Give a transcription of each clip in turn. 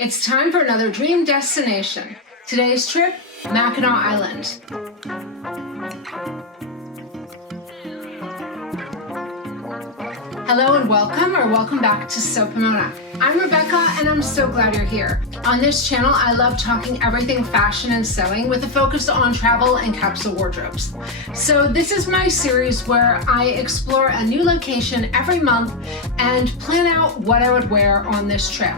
It's time for another dream destination. Today's trip, Mackinac Island. Hello and welcome back to So Pomona. I'm Rebecca and I'm so glad you're here. On this channel, I love talking everything fashion and sewing with a focus on travel and capsule wardrobes. So this is my series where I explore a new location every month and plan out what I would wear on this trip.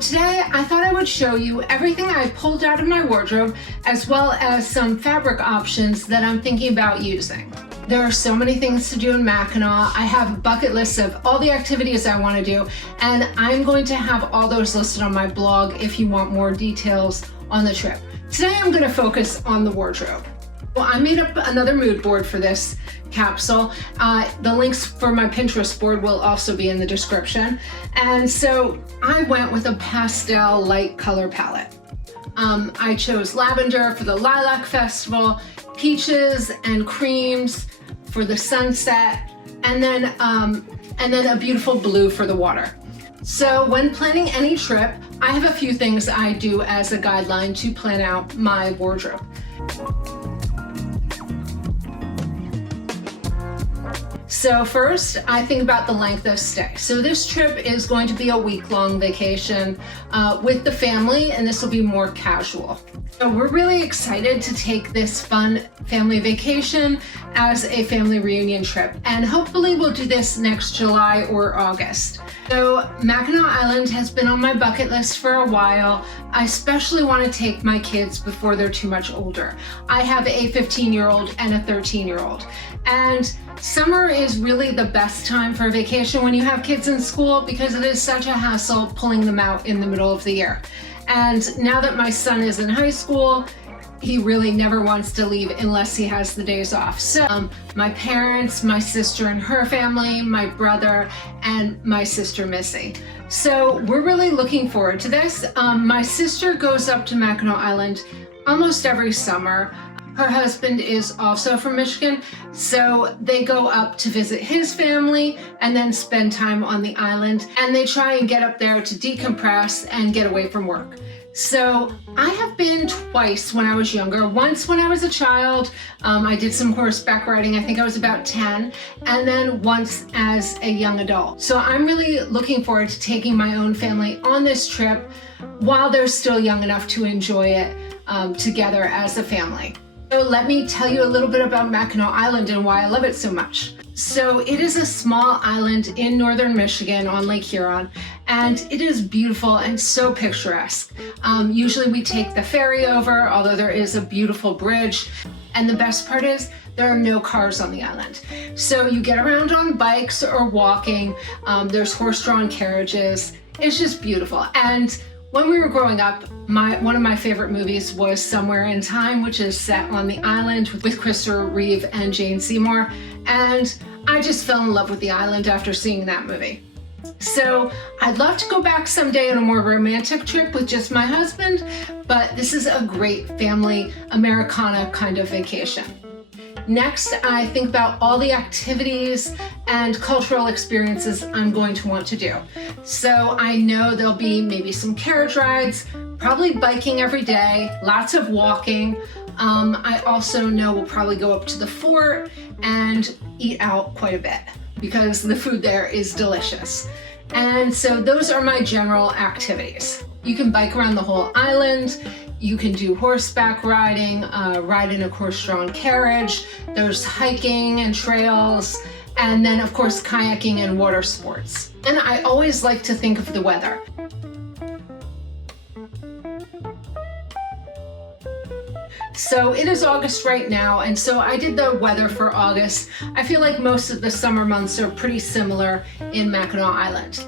Today, I thought I would show you everything I pulled out of my wardrobe, as well as some fabric options that I'm thinking about using. There are so many things to do in Mackinac. I have bucket lists of all the activities I want to do, and I'm going to have all those listed on my blog if you want more details on the trip. Today, I'm going to focus on the wardrobe. Well, I made up another mood board for this capsule. The links for my Pinterest board will also be in the description. And so I went with a pastel light color palette. I chose lavender for the Lilac Festival, peaches and creams for the sunset, and then a beautiful blue for the water. So when planning any trip, I have a few things I do as a guideline to plan out my wardrobe. So first, I think about the length of stay. So this trip is going to be a week-long vacation with the family, and this will be more casual. So we're really excited to take this fun family vacation as a family reunion trip, and hopefully we'll do this next July or August. So Mackinac Island has been on my bucket list for a while. I especially want to take my kids before they're too much older. I have a 15-year-old and a 13-year-old. And summer is really the best time for a vacation when you have kids in school because it is such a hassle pulling them out in the middle of the year. And now that my son is in high school, he really never wants to leave unless he has the days off. So my parents, my sister and her family, my brother, and my sister Missy. So we're really looking forward to this. My sister goes up to Mackinac Island almost every summer. Her husband is also from Michigan, so they go up to visit his family and then spend time on the island, and they try and get up there to decompress and get away from work. So I have been twice when I was younger. Once when I was a child, I did some horseback riding, I think I was about 10, and then once as a young adult. So I'm really looking forward to taking my own family on this trip while they're still young enough to enjoy it together as a family. So let me tell you a little bit about Mackinac Island and why I love it so much. So it is a small island in northern Michigan on Lake Huron, and it is beautiful and so picturesque. Usually we take the ferry over, although there is a beautiful bridge. And the best part is there are no cars on the island. So you get around on bikes or walking. There's horse-drawn carriages. It's just beautiful. And when we were growing up, one of my favorite movies was Somewhere in Time, which is set on the island with Christopher Reeve and Jane Seymour. And I just fell in love with the island after seeing that movie. So I'd love to go back someday on a more romantic trip with just my husband, but this is a great family Americana kind of vacation. Next, I think about all the activities and cultural experiences I'm going to want to do. So I know there'll be maybe some carriage rides, probably biking every day, lots of walking. I also know we'll probably go up to the fort and eat out quite a bit because the food there is delicious. And so those are my general activities. You can bike around the whole island. You can do horseback riding, ride in a horse-drawn carriage. There's hiking and trails, and then of course kayaking and water sports. And I always like to think of the weather. So it is August right now, and so I did the weather for August. I feel like most of the summer months are pretty similar in Mackinac Island.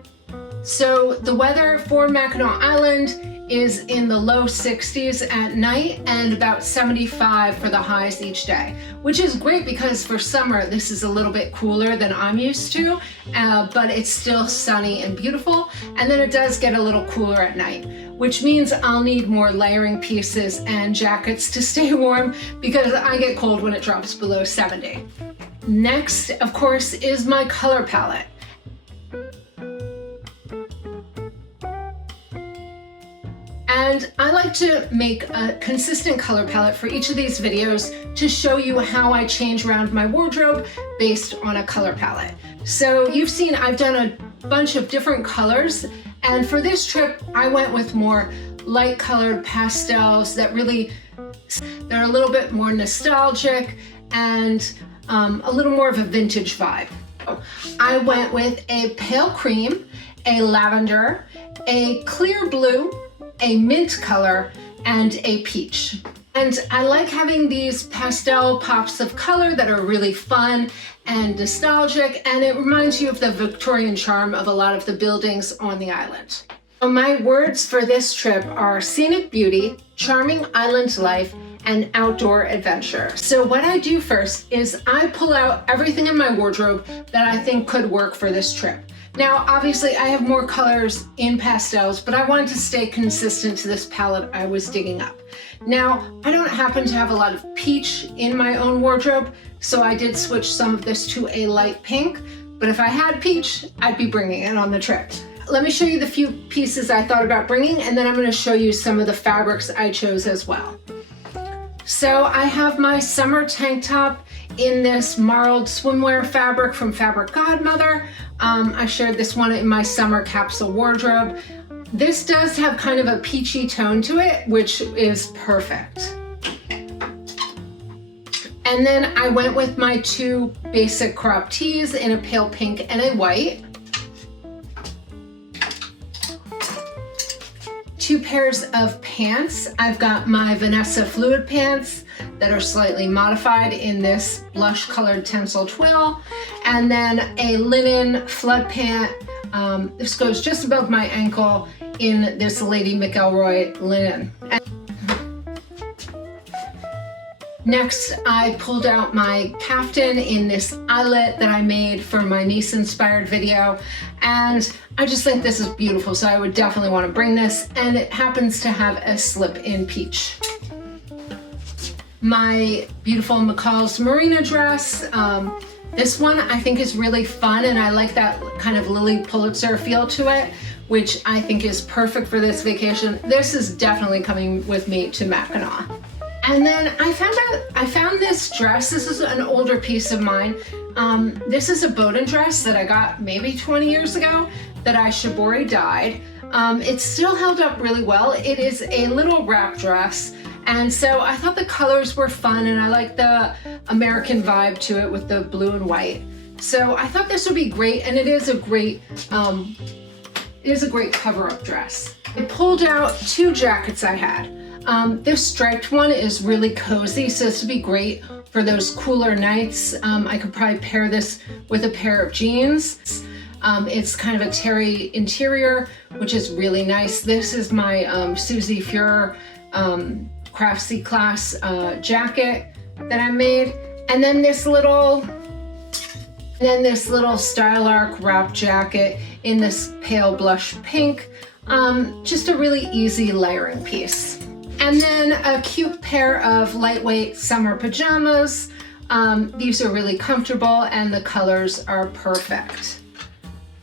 So the weather for Mackinac Island is in the low 60s at night and about 75 for the highs each day, which is great because for summer this is a little bit cooler than I'm used to, but it's still sunny and beautiful, and then it does get a little cooler at night, which means I'll need more layering pieces and jackets to stay warm because I get cold when it drops below 70. Next, of course, is my color palette. And I like to make a consistent color palette for each of these videos to show you how I change around my wardrobe based on a color palette. So you've seen I've done a bunch of different colors, and for this trip I went with more light colored pastels that they're a little bit more nostalgic and a little more of a vintage vibe. I went with a pale cream, a lavender, a clear blue, a mint color, and a peach. And I like having these pastel pops of color that are really fun and nostalgic, and it reminds you of the Victorian charm of a lot of the buildings on the island. So my words for this trip are scenic beauty, charming island life, and outdoor adventure. So what I do first is I pull out everything in my wardrobe that I think could work for this trip. Now, obviously I have more colors in pastels, but I wanted to stay consistent to this palette I was digging up. Now, I don't happen to have a lot of peach in my own wardrobe, so I did switch some of this to a light pink, but if I had peach, I'd be bringing it on the trip. Let me show you the few pieces I thought about bringing, and then I'm going to show you some of the fabrics I chose as well. So I have my summer tank top in this marled swimwear fabric from Fabric Godmother. I shared this one in my summer capsule wardrobe. This does have kind of a peachy tone to it, which is perfect. And then I went with my two basic crop tees in a pale pink and a white. Two pairs of pants. I've got my Vanessa fluid pants that are slightly modified in this blush colored tencel twill, and then a linen flood pant. This goes just above my ankle in this Lady McElroy linen. Next, I pulled out my caftan in this eyelet that I made for my niece-inspired video, and I just think this is beautiful, so I would definitely want to bring this, and it happens to have a slip in peach. My beautiful McCall's Marina dress. This one I think is really fun, and I like that kind of Lily Pulitzer feel to it, which I think is perfect for this vacation. This is definitely coming with me to Mackinac. And then I found this dress. This is an older piece of mine. This is a Bowden dress that I got maybe 20 years ago that I shibori dyed. It's still held up really well. It is a little wrap dress. And so I thought the colors were fun, and I like the American vibe to it with the blue and white. So I thought this would be great, and it is a great cover-up dress. I pulled out two jackets I had. This striped one is really cozy, so this would be great for those cooler nights. I could probably pair this with a pair of jeans. It's kind of a terry interior, which is really nice. This is my Susie Fuhrer Craftsy Class jacket that I made. And then this little Style Arc wrap jacket in this pale blush pink. Just a really easy layering piece. And then a cute pair of lightweight summer pajamas. These are really comfortable and the colors are perfect.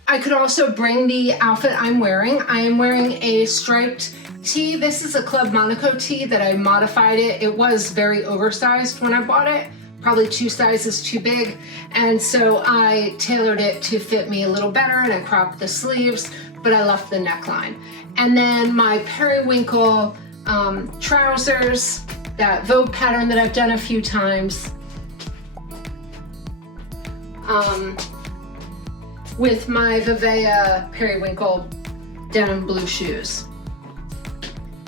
I could also bring the outfit I'm wearing. I am wearing a striped tee. This is a Club Monaco tee that I modified it. It was very oversized when I bought it, probably 2 sizes too big. And so I tailored it to fit me a little better, and I cropped the sleeves, but I left the neckline. And then my periwinkle trousers, that Vogue pattern that I've done a few times, with my Vivea periwinkle denim blue shoes.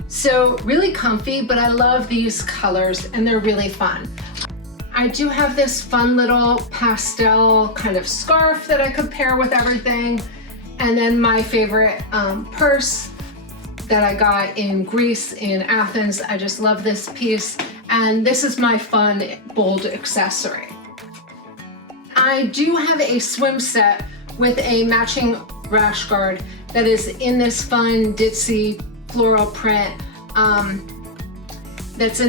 So really comfy, but I love these colors and they're really fun. I do have this fun little pastel kind of scarf that I could pair with everything. And then my favorite purse that I got in Greece, in Athens. I just love this piece. And this is my fun, bold accessory. I do have a swim set with a matching rash guard that is in this fun ditzy floral print. This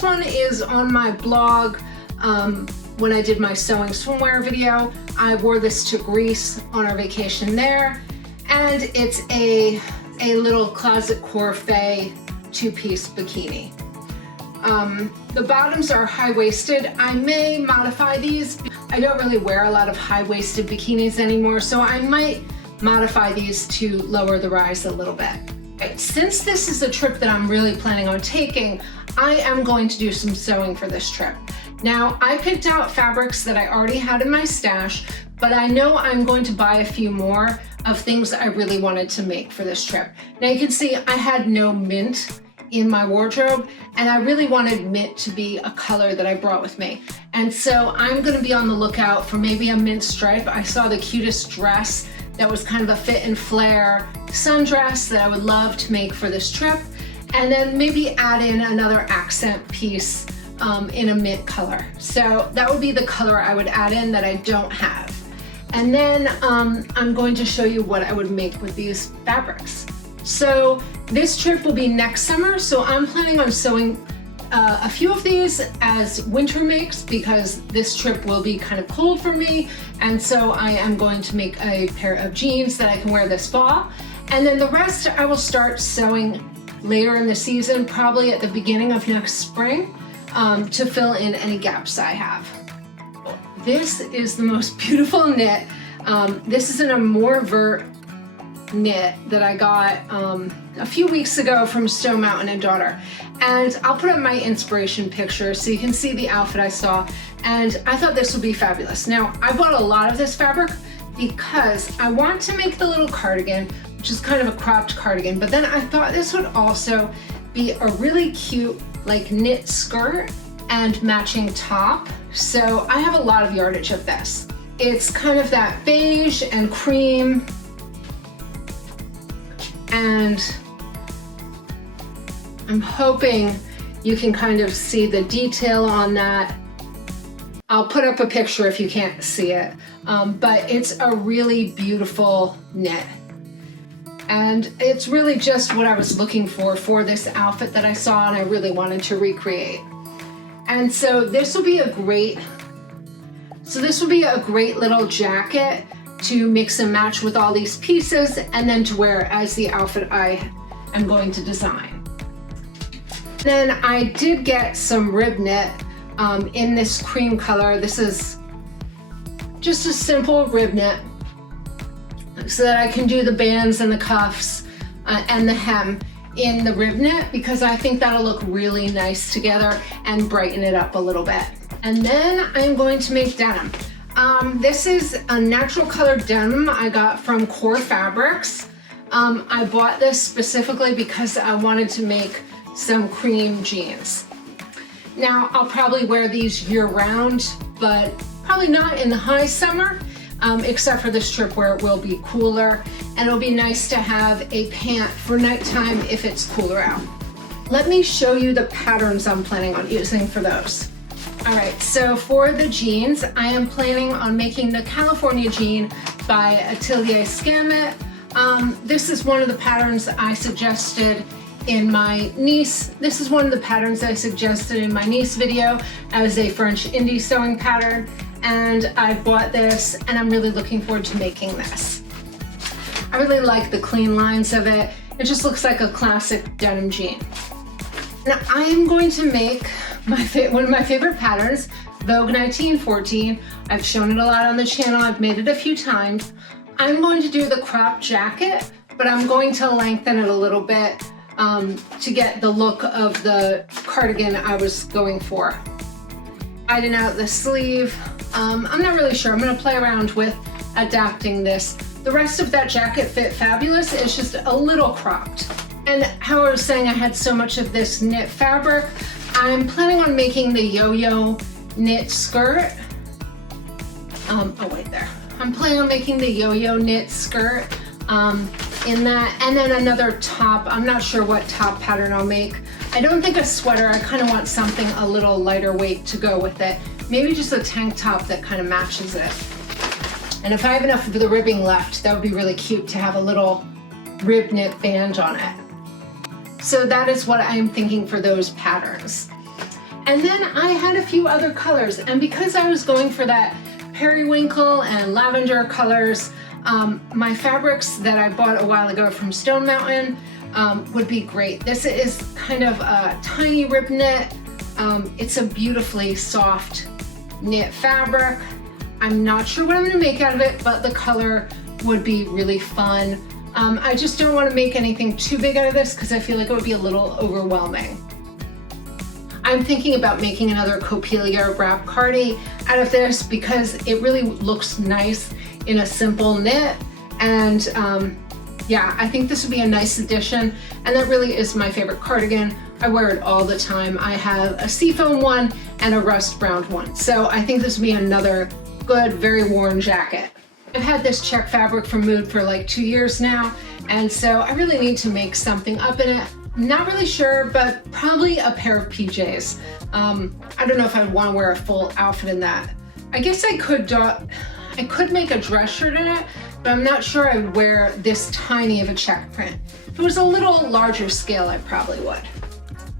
one is on my blog. When I did my sewing swimwear video, I wore this to Greece on our vacation there. And it's a a little closet coiffé two-piece bikini. The bottoms are high-waisted. I may modify these. I don't really wear a lot of high-waisted bikinis anymore, so I might modify these to lower the rise a little bit. Right, since this is a trip that I'm really planning on taking, I am going to do some sewing for this trip. Now, I picked out fabrics that I already had in my stash, but I know I'm going to buy a few more of things I really wanted to make for this trip. Now you can see I had no mint in my wardrobe, and I really wanted mint to be a color that I brought with me. And so I'm gonna be on the lookout for maybe a mint stripe. I saw the cutest dress that was kind of a fit and flare sundress that I would love to make for this trip. And then maybe add in another accent piece in a mint color. So that would be the color I would add in that I don't have. And then I'm going to show you what I would make with these fabrics. So this trip will be next summer, so I'm planning on sewing a few of these as winter makes because this trip will be kind of cold for me, and so I am going to make a pair of jeans that I can wear this fall. And then the rest I will start sewing later in the season, probably at the beginning of next spring, to fill in any gaps I have. This is the most beautiful knit. This is an Amour Vert knit that I got a few weeks ago from Stone Mountain and Daughter. And I'll put up my inspiration picture so you can see the outfit I saw. And I thought this would be fabulous. Now, I bought a lot of this fabric because I want to make the little cardigan, which is kind of a cropped cardigan, but then I thought this would also be a really cute like knit skirt and matching top. So I have a lot of yardage of this. It's kind of that beige and cream, and I'm hoping you can kind of see the detail on that. I'll put up a picture if you can't see it, but it's a really beautiful knit. And it's really just what I was looking for this outfit that I saw and I really wanted to recreate. And so this will be a great little jacket to mix and match with all these pieces and then to wear as the outfit I am going to design. Then I did get some rib knit in this cream color. This is just a simple rib knit so that I can do the bands and the cuffs and the hem in the rib knit because I think that'll look really nice together and brighten it up a little bit. And then I'm going to make denim. This is a natural colored denim I got from Core Fabrics. I bought this specifically because I wanted to make some cream jeans. Now, I'll probably wear these year round, but probably not in the high summer, except for this trip where it will be cooler, and it'll be nice to have a pant for nighttime if it's cooler out. Let me show you the patterns I'm planning on using for those. All right, so for the jeans, I am planning on making the California jean by Atelier Scammit. This is one of the patterns I suggested in my niece. This is one of the patterns I suggested in my niece video as a French indie sewing pattern. And I bought this and I'm really looking forward to making this. I really like the clean lines of it. It just looks like a classic denim jean. Now I am going to make one of my favorite patterns, Vogue 1914. I've shown it a lot on the channel. I've made it a few times. I'm going to do the crop jacket, but I'm going to lengthen it a little bit to get the look of the cardigan I was going for. Iron out the sleeve. I'm not really sure. I'm going to play around with adapting this. The rest of that jacket fit fabulous. It's just a little cropped. And how I was saying I had so much of this knit fabric, I'm planning on making the yo-yo knit skirt. Oh wait, there. I'm planning on making the yo-yo knit skirt in that, and then another top. I'm not sure what top pattern I'll make. I don't think a sweater. I kind of want something a little lighter weight to go with it. Maybe just a tank top that kind of matches it. And if I have enough of the ribbing left, that would be really cute to have a little rib knit band on it. So that is what I'm thinking for those patterns. And then I had a few other colors, and because I was going for that periwinkle and lavender colors, My fabrics that I bought a while ago from Stone Mountain would be great. This is kind of a tiny rib knit. It's a beautifully soft knit fabric. I'm not sure what I'm gonna make out of it, but the color would be really fun. I just don't want to make anything too big out of this because I feel like it would be a little overwhelming. I'm thinking about making another Copelia wrap cardi out of this because it really looks nice in a simple knit. And yeah, I think this would be a nice addition. And that really is my favorite cardigan. I wear it all the time. I have a seafoam one and a rust browned one. So I think this would be another good, very worn jacket. I've had this check fabric from Mood for like 2 years now, and so I really need to make something up in it. Not really sure, but probably a pair of PJs. I don't know if I'd want to wear a full outfit in that. I guess I could make a dress shirt in it, but I'm not sure I'd wear this tiny of a check print. If it was a little larger scale, I probably would.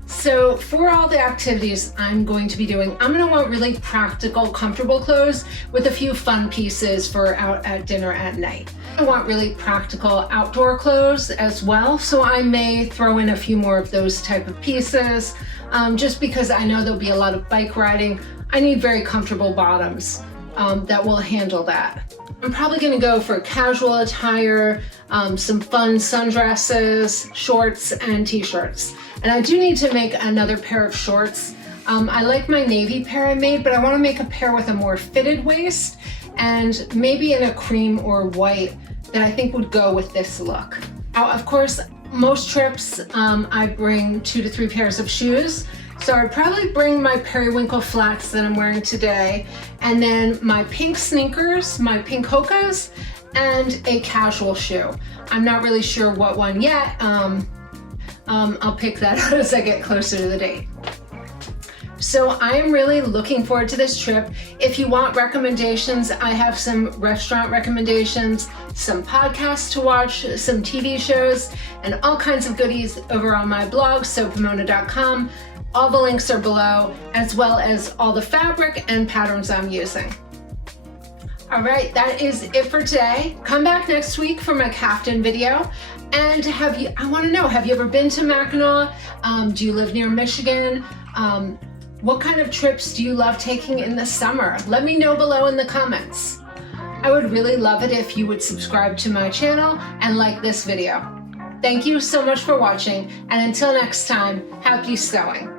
So for all the activities I'm going to be doing, I'm gonna want really practical, comfortable clothes with a few fun pieces for out at dinner at night. I want really practical outdoor clothes as well, so I may throw in a few more of those type of pieces, just because I know there'll be a lot of bike riding. I need very comfortable bottoms that will handle that. I'm probably gonna go for casual attire, some fun sundresses, shorts, and t-shirts. And I do need to make another pair of shorts. I like my navy pair I made, but I want to make a pair with a more fitted waist and maybe in a cream or white that I think would go with this look. Now, of course, most trips I bring 2 to 3 pairs of shoes. So I'd probably bring my periwinkle flats that I'm wearing today, and then my pink sneakers, my pink Hokas, and a casual shoe. I'm not really sure what one yet. I'll pick that out as I get closer to the date. So I am really looking forward to this trip. If you want recommendations, I have some restaurant recommendations, some podcasts to watch, some TV shows, and all kinds of goodies over on my blog, sopamona.com. All the links are below, as well as all the fabric and patterns I'm using. All right, that is it for today. Come back next week for my Captain video. And I want to know, have you ever been to Mackinac? Do you live near Michigan? What kind of trips do you love taking in the summer? Let me know below in the comments. I would really love it if you would subscribe to my channel and like this video. Thank you so much for watching, and until next time, happy sewing.